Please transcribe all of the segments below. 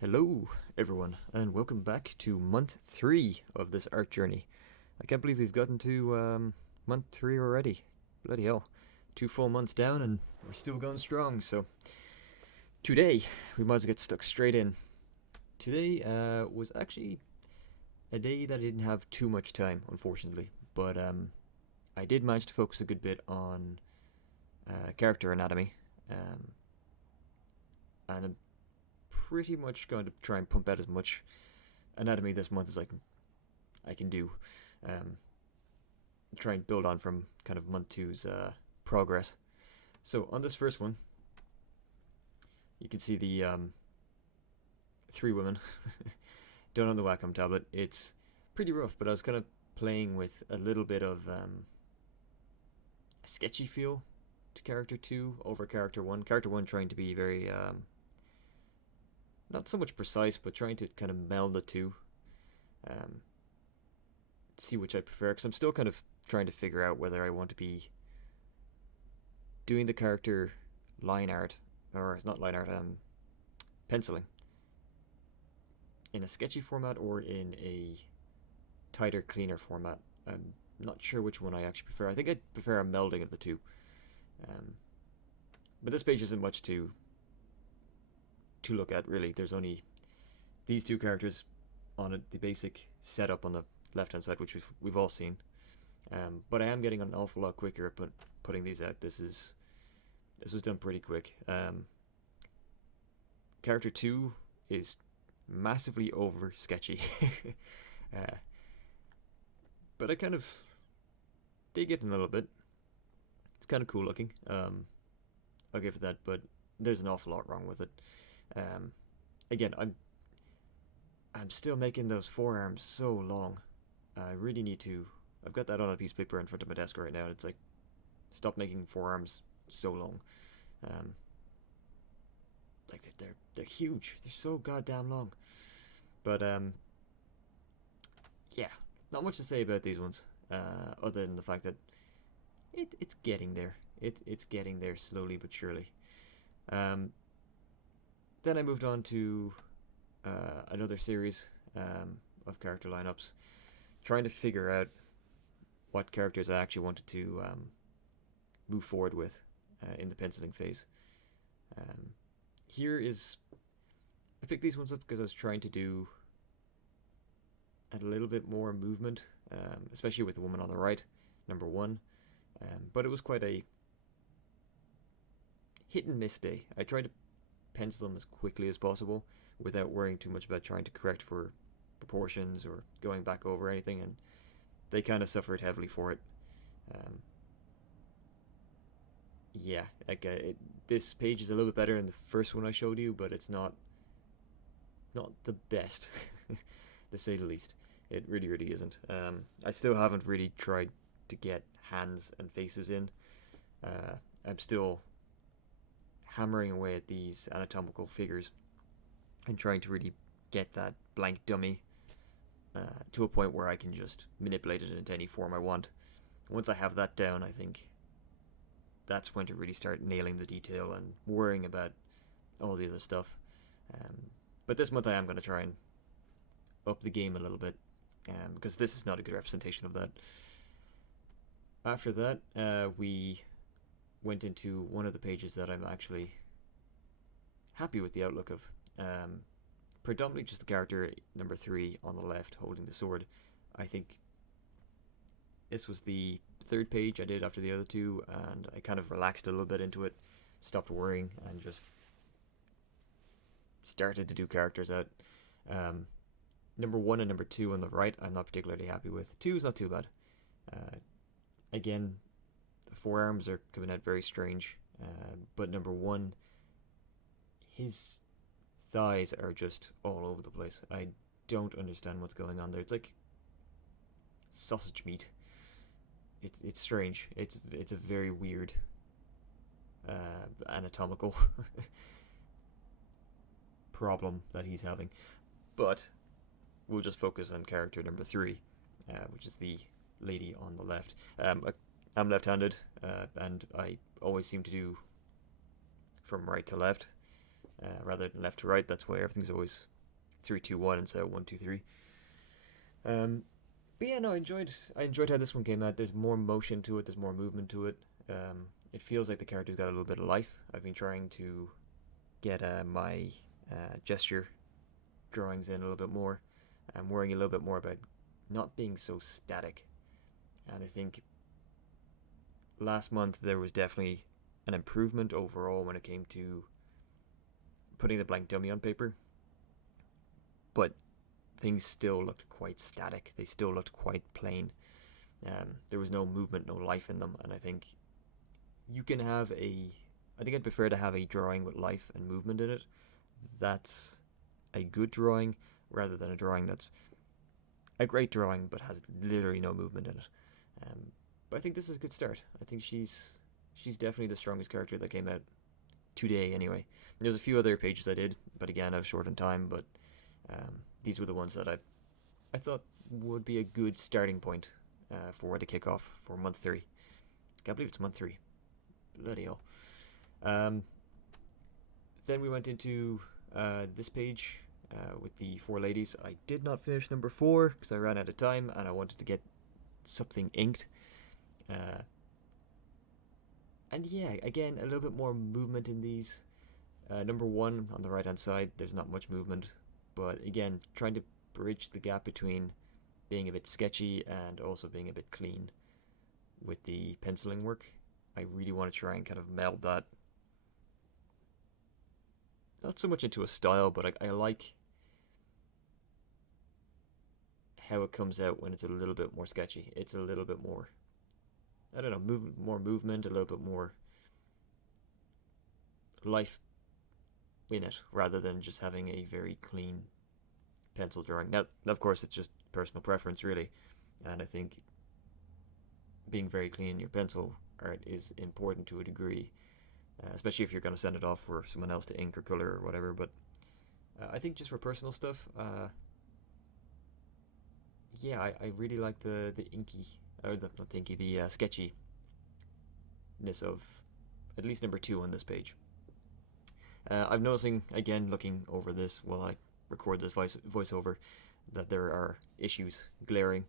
Hello, everyone, and welcome back to month 3 of this art journey. I can't believe we've gotten to month 3 already. Bloody hell. 2 full months down, and we're still going strong, so today we might as well get stuck straight in. Today was actually a day that I didn't have too much time, unfortunately, but I did manage to focus a good bit on character anatomy, um, and I'm pretty much going to try and pump out as much anatomy this month as I can do. Um, Try and build on from kind of month two's progress. So on this first one, you can see the three women done on the Wacom tablet. It's pretty rough, but I was kind of playing with a little bit of a sketchy feel to character two over character one. Character one trying to be very not so much precise, but trying to kind of meld the two. Um, See which I prefer, because I'm still kind of trying to figure out whether I want to be doing the character line art, or it's not line art, penciling in a sketchy format or in a tighter, cleaner format. I'm not sure which one I actually prefer. I think I prefer a melding of the two. Um, but this page isn't much to look at, really. There's only these two characters on it, the basic setup on the left hand side, which we've all seen. But I am getting an awful lot quicker at putting these out. This was done pretty quick. Character two is massively over sketchy, uh, but I kind of dig it a little bit. It's kind of cool looking. I'll give it that, but there's an awful lot wrong with it. Um, Again, I'm still making those forearms so long. I really need to. I've got that on a piece of paper in front of my desk right now. And it's like, stop making forearms so long. Um, like they're huge. They're so goddamn long. But yeah, not much to say about these ones. Other than the fact that it's getting there. It's getting there slowly but surely. Um, then I moved on to another series of character lineups, trying to figure out what characters I actually wanted to move forward with in the penciling phase. Um, Here is I picked these ones up because I was trying to do a little bit more movement, especially with the woman on the right, number one. But it was quite a hit and miss day. I tried to pencil them as quickly as possible without worrying too much about trying to correct for proportions or going back over anything, and they kind of suffered heavily for it. Um, yeah, this page is a little bit better than the first one I showed you, but it's not the best, to say the least. It really isn't. I still haven't really tried to get hands and faces in. I'm still hammering away at these anatomical figures and trying to really get that blank dummy to a point where I can just manipulate it into any form I want. Once I have that down, I think that's when to really start nailing the detail and worrying about all the other stuff. But this month I am going to try and up the game a little bit, because this is not a good representation of that. After that, we went into one of the pages that I'm actually happy with the outlook of. Predominantly just the character number 3 on the left holding the sword. I think this was the third page I did after the other two, and I kind of relaxed a little bit into it, stopped worrying, and just started to do characters out. Number 1 and number 2 on the right, I'm not particularly happy with. 2 is not too bad. Again, the forearms are coming out very strange, but number 1, his thighs are just all over the place. I don't understand what's going on there. It's like sausage meat. It's strange. It's a very weird anatomical problem that he's having. But we'll just focus on character number 3, which is the lady on the left. I'm left-handed, and I always seem to do from right to left. rather than left to right. That's why everything's always 3, 2, 1 instead of 1, 2, 3. But yeah, no, I enjoyed how this one came out. There's more motion to it. There's more movement to it. It feels like the character's got a little bit of life. I've been trying to get my gesture drawings in a little bit more. I'm worrying a little bit more about not being so static. And I think last month there was definitely an improvement overall when it came to putting the blank dummy on paper. But things still looked quite static. They still looked quite plain. There was no movement, no life in them. And I think you can have I think I'd prefer to have a drawing with life and movement in it. That's a good drawing rather than a drawing that's a great drawing but has literally no movement in it. But I think this is a good start. I think she's definitely the strongest character that came out today anyway. There's a few other pages I did, but again I was short on time, but these were the ones that I thought would be a good starting point for where to kick off for month 3. Can't believe it's month 3. Bloody hell. Then we went into this page with the 4 ladies. I did not finish number 4 because I ran out of time and I wanted to get something inked. And yeah, again, a little bit more movement in these. Number 1 on the right hand side, there's not much movement, but again, trying to bridge the gap between being a bit sketchy and also being a bit clean with the penciling work. I really want to try and kind of meld that, not so much into a style, but I like how it comes out when it's a little bit more sketchy. It's a little bit more, I don't know, more movement, a little bit more life in it, rather than just having a very clean pencil drawing. Now, of course, it's just personal preference, really, and I think being very clean in your pencil art is important to a degree, especially if you're going to send it off for someone else to ink or color or whatever. But I think just for personal stuff, yeah, I really like the inky, or not the inky, the sketchiness of at least number 2 on this page. I'm noticing, again, looking over this while I record this voiceover, that there are issues glaring.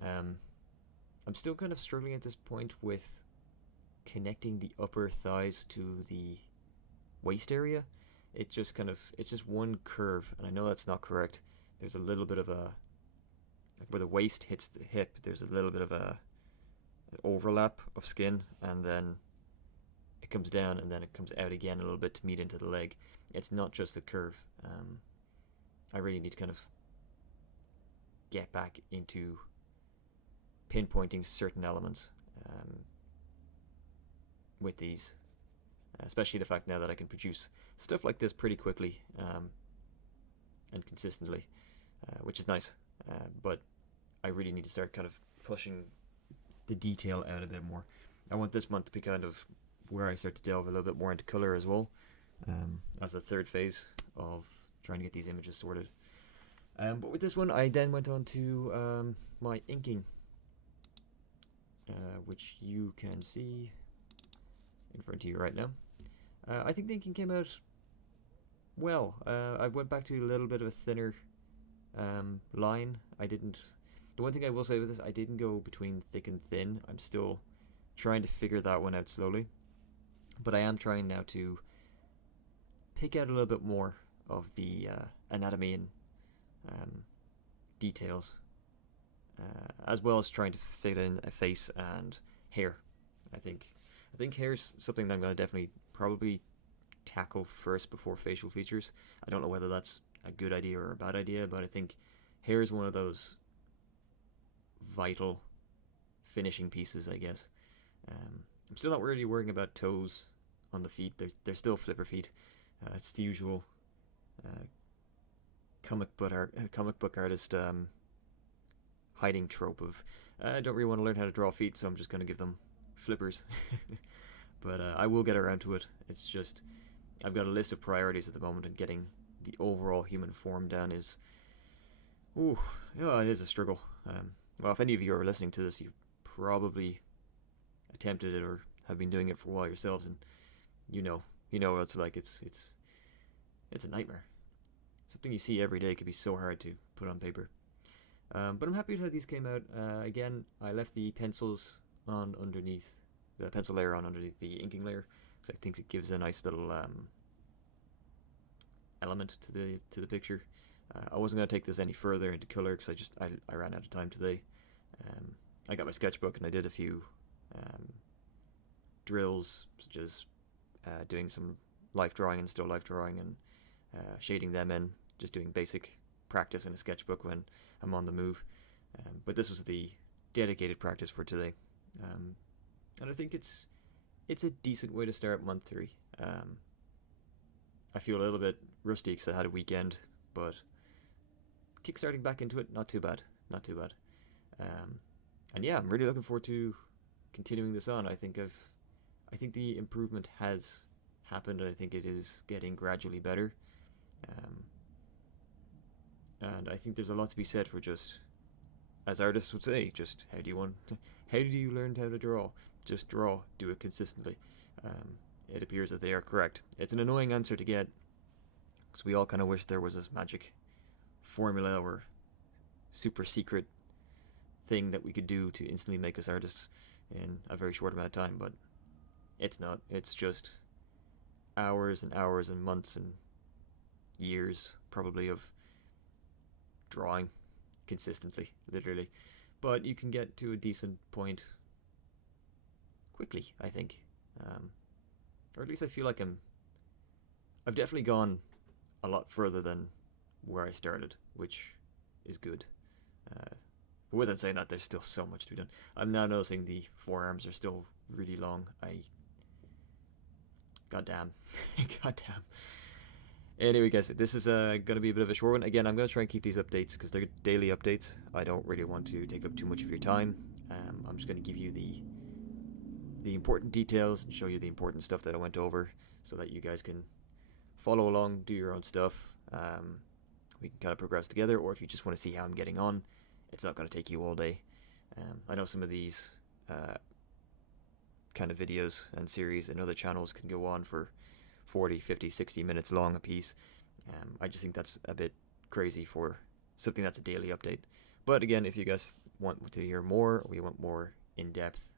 I'm still kind of struggling at this point with connecting the upper thighs to the waist area. It's just one curve, and I know that's not correct. There's a little bit of a, like where the waist hits the hip, there's a little bit of an overlap of skin, and then it comes down and then it comes out again a little bit to meet into the leg. It's not just a curve. I really need to kind of get back into pinpointing certain elements with these, especially the fact now that I can produce stuff like this pretty quickly and consistently, which is nice, but I really need to start kind of pushing the detail out a bit more. I want this month to be kind of where I start to delve a little bit more into color as well, as the third phase of trying to get these images sorted. But with this one, I then went on to my inking, which you can see in front of you right now. I think the inking came out well. I went back to a little bit of a thinner line. The one thing I will say with this, I didn't go between thick and thin. I'm still trying to figure that one out slowly. But I am trying now to pick out a little bit more of the anatomy and details, as well as trying to fit in a face and hair. I think hair is something that I'm going to definitely probably tackle first before facial features. I don't know whether that's a good idea or a bad idea, but I think hair is one of those vital finishing pieces, I guess. I'm still not really worrying about toes on the feet. They're still flipper feet. It's the usual comic book artist hiding trope of I don't really want to learn how to draw feet, so I'm just going to give them flippers. But I will get around to it. It's just I've got a list of priorities at the moment, and getting the overall human form down is, it is a struggle. Well, if any of you are listening to this, you've probably attempted it or have been doing it for a while yourselves, and you know what it's like. It's it's a nightmare. Something you see every day could be so hard to put on paper. But I'm happy with how these came out. Again, I left the pencils on underneath, the pencil layer on underneath the inking layer, because I think it gives a nice little element to the picture. I wasn't going to take this any further into color because I ran out of time today. I got my sketchbook and I did a few drills, such as doing some life drawing and still life drawing and shading them in, just doing basic practice in a sketchbook when I'm on the move. But this was the dedicated practice for today, and I think it's a decent way to start month 3. I feel a little bit rusty because I had a weekend, but kickstarting back into it, not too bad. And yeah, I'm really looking forward to continuing this on. I think the improvement has happened. I think it is getting gradually better. And I think there's a lot to be said for just, as artists would say, just how do you learn how to draw? Just draw, do it consistently. It appears that they are correct. It's an annoying answer to get, because we all kind of wish there was this magic formula or super secret thing that we could do to instantly make us artists in a very short amount of time, but it's not. It's just hours and hours and months and years, probably, of drawing consistently, literally. But you can get to a decent point quickly, I think. Or at least I feel like I've definitely gone a lot further than where I started, which is good. But with that saying that, there's still so much to be done. I'm now noticing the forearms are still really long. Goddamn. Goddamn. Anyway, guys, this is going to be a bit of a short one. Again, I'm going to try and keep these updates because they're daily updates. I don't really want to take up too much of your time. I'm just going to give you the important details and show you the important stuff that I went over so that you guys can follow along, do your own stuff. We can kind of progress together, or if you just want to see how I'm getting on, it's not going to take you all day. I know some of these kind of videos and series and other channels can go on for 40, 50, 60 minutes long a piece. I just think that's a bit crazy for something that's a daily update. But again, if you guys want to hear more, or you want more in-depth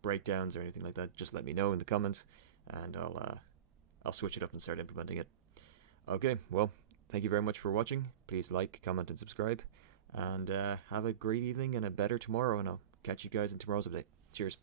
breakdowns or anything like that, just let me know in the comments, and I'll switch it up and start implementing it. Okay, well, thank you very much for watching. Please like, comment, and subscribe, and have a great evening and a better tomorrow, and I'll catch you guys in tomorrow's update. Cheers.